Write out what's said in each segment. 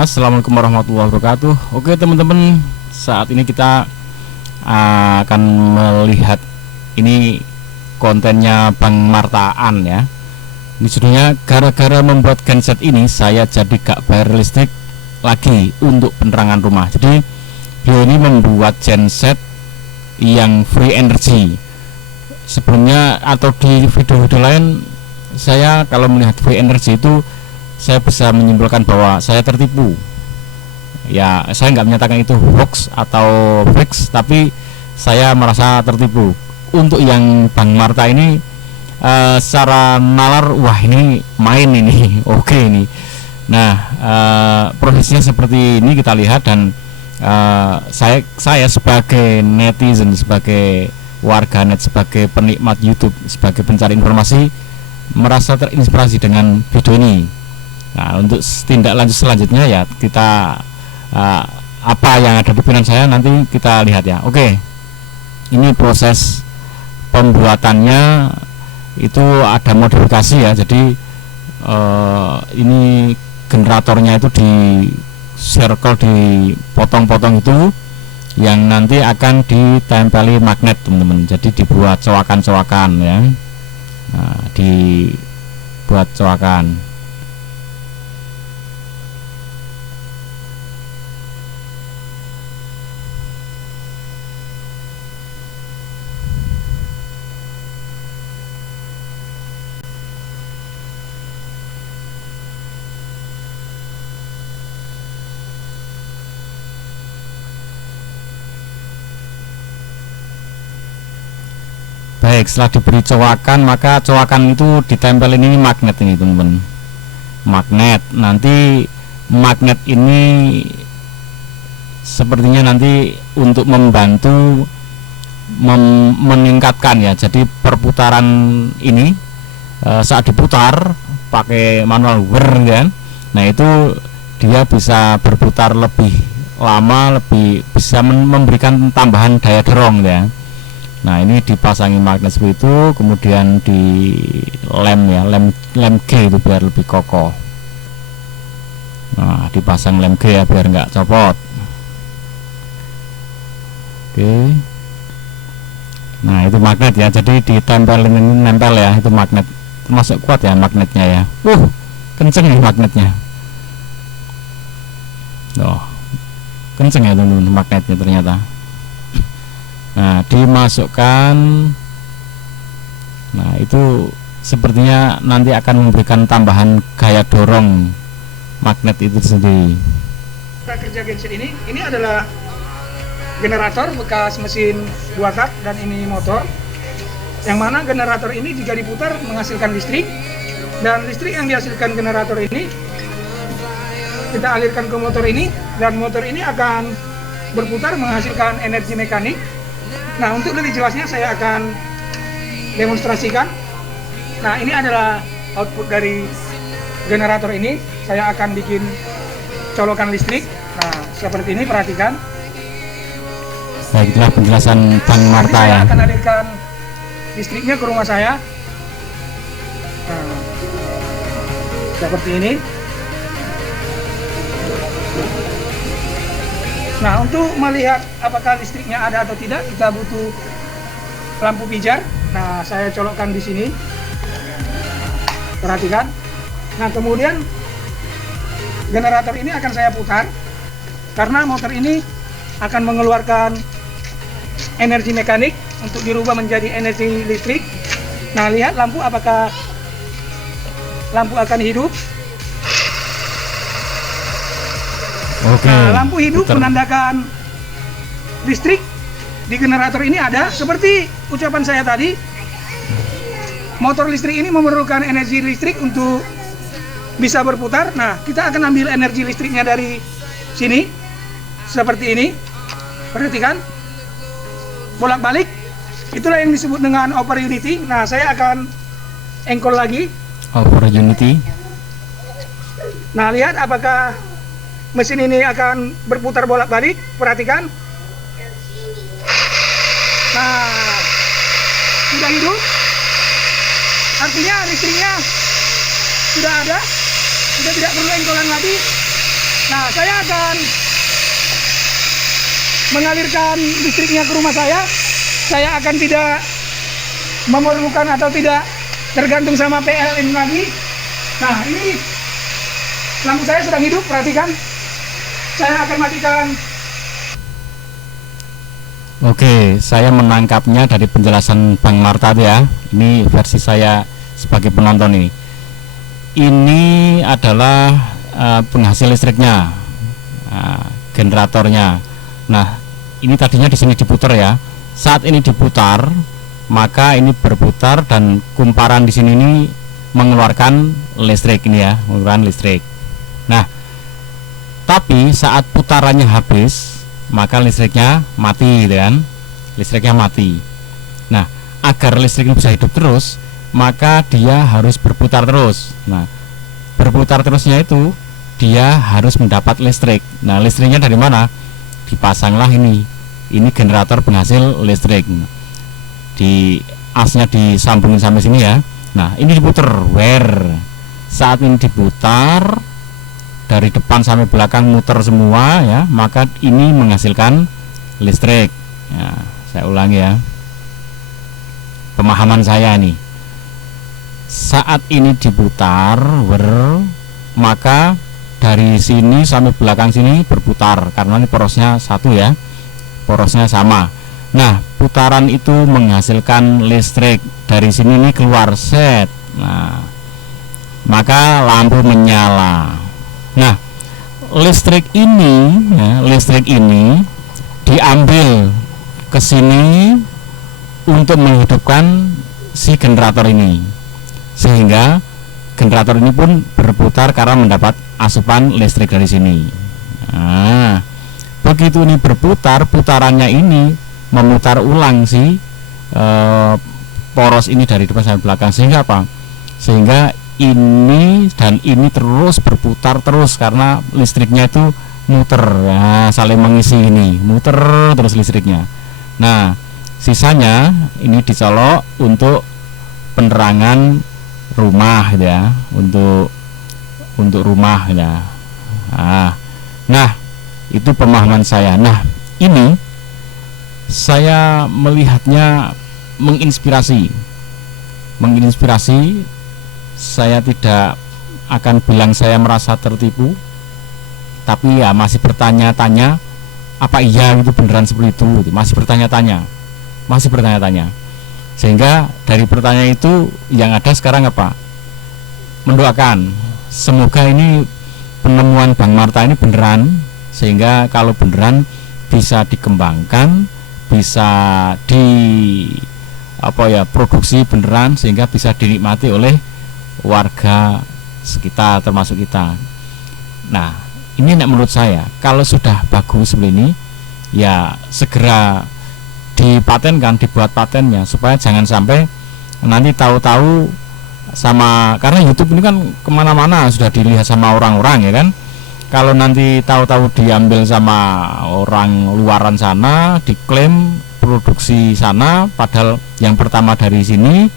Assalamualaikum warahmatullahi wabarakatuh. Oke teman-teman, saat ini kita akan melihat ini kontennya Bang Martaan ya. Ini judulnya gara-gara membuat genset ini saya jadi gak bayar listrik lagi untuk penerangan rumah. Jadi beliau ini membuat genset yang free energy. Sebelumnya atau di video-video lain saya kalau melihat free energy itu saya bisa menyimpulkan bahwa saya tertipu. Ya, saya nggak menyatakan itu hoax atau fix, tapi saya merasa tertipu. Untuk yang Bang Marta ini secara nalar, wah ini main ini, oke ini. Nah, prosesnya seperti ini kita lihat dan saya sebagai netizen, sebagai warganet, sebagai penikmat YouTube, sebagai pencari informasi merasa terinspirasi dengan video ini. Nah, untuk tindak lanjut selanjutnya ya kita apa yang ada di pikiran saya nanti kita lihat ya. Oke, ini proses pembuatannya itu ada modifikasi ya. Jadi ini generatornya itu di circle, dipotong-potong itu yang nanti akan ditempeli magnet teman-teman. Jadi dibuat cowakan-cowakan ya. Nah, dibuat cowakan. Baik, setelah diberi cowakan maka cowakan itu ditempel ini magnet ini teman-teman. Magnet, nanti magnet ini sepertinya nanti untuk membantu meningkatkan ya. Jadi perputaran ini saat diputar pakai manual kan. Nah, itu dia bisa berputar lebih lama, lebih bisa memberikan tambahan daya dorong ya. Nah, ini dipasangi magnet seperti itu, kemudian di lem ya, lem G itu biar lebih kokoh. Nah, dipasang lem G ya biar nggak copot. Oke. Nah, itu magnet ya, jadi ditempel ini, nempel ya, itu magnet. Termasuk kuat ya magnetnya ya. Kenceng nih magnetnya. Kenceng ya teman-teman magnetnya ternyata. Nah, dimasukkan. Nah, itu sepertinya nanti akan memberikan tambahan gaya dorong magnet itu sendiri. Kita kerja genset ini adalah generator bekas mesin 2 tak dan ini motor. Yang mana generator ini jika diputar menghasilkan listrik, dan listrik yang dihasilkan generator ini kita alirkan ke motor ini, dan motor ini akan berputar menghasilkan energi mekanik. Nah, untuk lebih jelasnya saya akan demonstrasikan. Nah, ini adalah output dari generator ini. Saya akan bikin colokan listrik. Nah, seperti ini, perhatikan. Baik, itulah penjelasan Bang Marta ya. Saya akan alirkan listriknya ke rumah saya. Nah, seperti ini. Nah, untuk melihat apakah listriknya ada atau tidak, kita butuh lampu pijar. Nah, saya colokkan di sini. Perhatikan. Nah, kemudian generator ini akan saya putar karena motor ini akan mengeluarkan energi mekanik untuk dirubah menjadi energi listrik. Nah, lihat lampu, apakah lampu akan hidup. Oke. Nah, lampu hidup menandakan listrik di generator ini ada. Seperti ucapan saya tadi, motor listrik ini memerlukan energi listrik untuk bisa berputar. Nah, kita akan ambil energi listriknya dari sini, seperti ini. Perhatikan, bolak-balik. Itulah yang disebut dengan over unity. Nah, saya akan engkol lagi. Over unity. Nah, lihat apakah mesin ini akan berputar bolak-balik. Perhatikan. Nah, sudah hidup. Artinya listriknya sudah ada, sudah tidak perlu engkolan lagi. Nah, saya akan mengalirkan listriknya ke rumah saya. Saya akan tidak memerlukan atau tidak tergantung sama PLN lagi. Nah, ini lampu saya sedang hidup, perhatikan. Saya akan matikan. Oke, saya menangkapnya dari penjelasan Bang Marta ya. Ini versi saya sebagai penonton ini. Ini adalah penghasil listriknya, generatornya. Nah, ini tadinya di sini diputar ya. Saat ini diputar, maka ini berputar dan kumparan di sini ini mengeluarkan listrik ini ya, mengeluarkan listrik. Nah, tapi saat putarannya habis, maka listriknya mati gitu kan. Listriknya mati. Nah, agar listrik bisa hidup terus, maka dia harus berputar terus. Nah, berputar terusnya itu dia harus mendapat listrik. Nah, listriknya dari mana? Dipasanglah ini generator penghasil listrik. Di asnya disambungin sampai sini ya. Nah, ini diputar, saat ini diputar dari depan sampai belakang muter semua ya, maka ini menghasilkan listrik ya. Saya ulangi ya, pemahaman saya nih, saat ini diputar maka dari sini sampai belakang sini berputar karena ini porosnya satu ya, porosnya sama. Nah, putaran itu menghasilkan listrik. Dari sini ini keluar set. Nah, maka lampu menyala. Nah, listrik ini diambil ke sini untuk menghidupkan si generator ini, sehingga generator ini pun berputar karena mendapat asupan listrik dari sini. Nah, begitu ini berputar, putarannya ini memutar ulang si poros ini dari depan sampai belakang, sehingga apa? Sehingga ini dan ini terus berputar terus karena listriknya itu muter, nah, saling mengisi ini, muter terus listriknya. Nah, sisanya ini dicolok untuk penerangan rumah gitu ya, untuk rumah gitu ya. Nah, itu pemahaman saya. Nah, ini saya melihatnya menginspirasi. Saya tidak akan bilang saya merasa tertipu, tapi ya masih bertanya-tanya, apa iya itu beneran seperti itu, masih bertanya-tanya, sehingga dari pertanyaan itu yang ada sekarang apa? Mendoakan semoga ini penemuan Bang Marta ini beneran, sehingga kalau beneran bisa dikembangkan, bisa produksi beneran, sehingga bisa dinikmati oleh warga sekitar termasuk kita. Nah, ini menurut saya kalau sudah bagus seperti ini ya segera dipatenkan, dibuat patennya, supaya jangan sampai nanti tahu-tahu karena YouTube ini kan kemana-mana sudah dilihat sama orang-orang ya kan. Kalau nanti tahu-tahu diambil sama orang luaran sana, diklaim produksi sana, padahal yang pertama dari sini,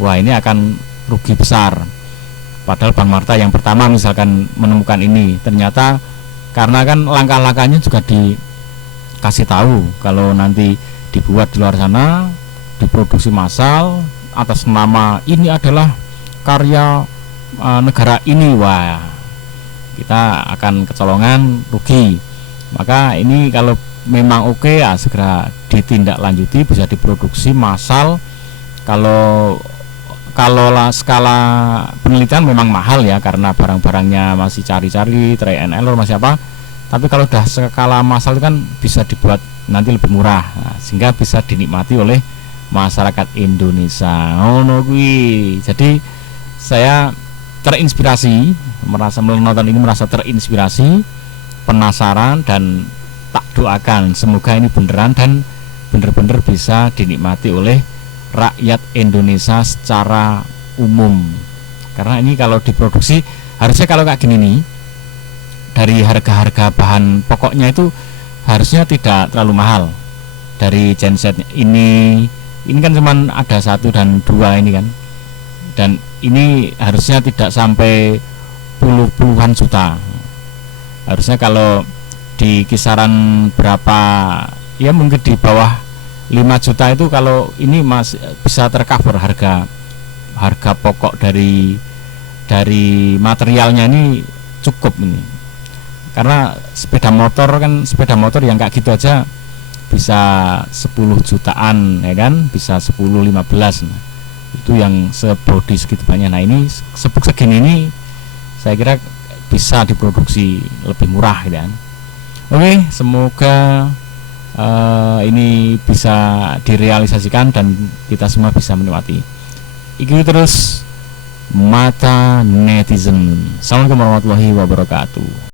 wah ini akan rugi besar. Padahal Bang Marta yang pertama misalkan menemukan ini, ternyata karena kan langkah-langkahnya juga dikasih tahu kalau nanti dibuat di luar sana, diproduksi massal atas nama ini adalah karya negara ini, wah kita akan kecolongan, rugi. Maka ini kalau memang oke ya segera ditindaklanjuti, bisa diproduksi massal. Kalau skala penelitian memang mahal ya, karena barang-barangnya masih cari-cari, try and error masih apa. Tapi kalau udah skala massal itu kan bisa dibuat nanti lebih murah, nah, sehingga bisa dinikmati oleh masyarakat Indonesia. Jadi saya terinspirasi, menonton ini merasa terinspirasi, penasaran, dan tak doakan semoga ini beneran dan bener-bener bisa dinikmati oleh rakyat Indonesia secara umum. Karena ini kalau diproduksi harusnya kalau kayak gini nih, dari harga-harga bahan pokoknya itu harusnya tidak terlalu mahal. Dari genset ini kan cuman ada 1 dan 2 ini kan, dan ini harusnya tidak sampai puluhan juta. Harusnya kalau di kisaran berapa, ya mungkin di bawah 5 juta itu, kalau ini masih bisa tercover harga pokok dari materialnya ini cukup ini. Karena sepeda motor yang kayak gitu aja bisa 10 jutaan ya kan, bisa 10-15. Nah, itu yang sebody segitu banyak. Nah, ini segini ini saya kira bisa diproduksi lebih murah gitu kan. Oke, semoga ini bisa direalisasikan dan kita semua bisa menikmati. Ikuti terus Mata Netizen. Assalamualaikum warahmatullahi wabarakatuh.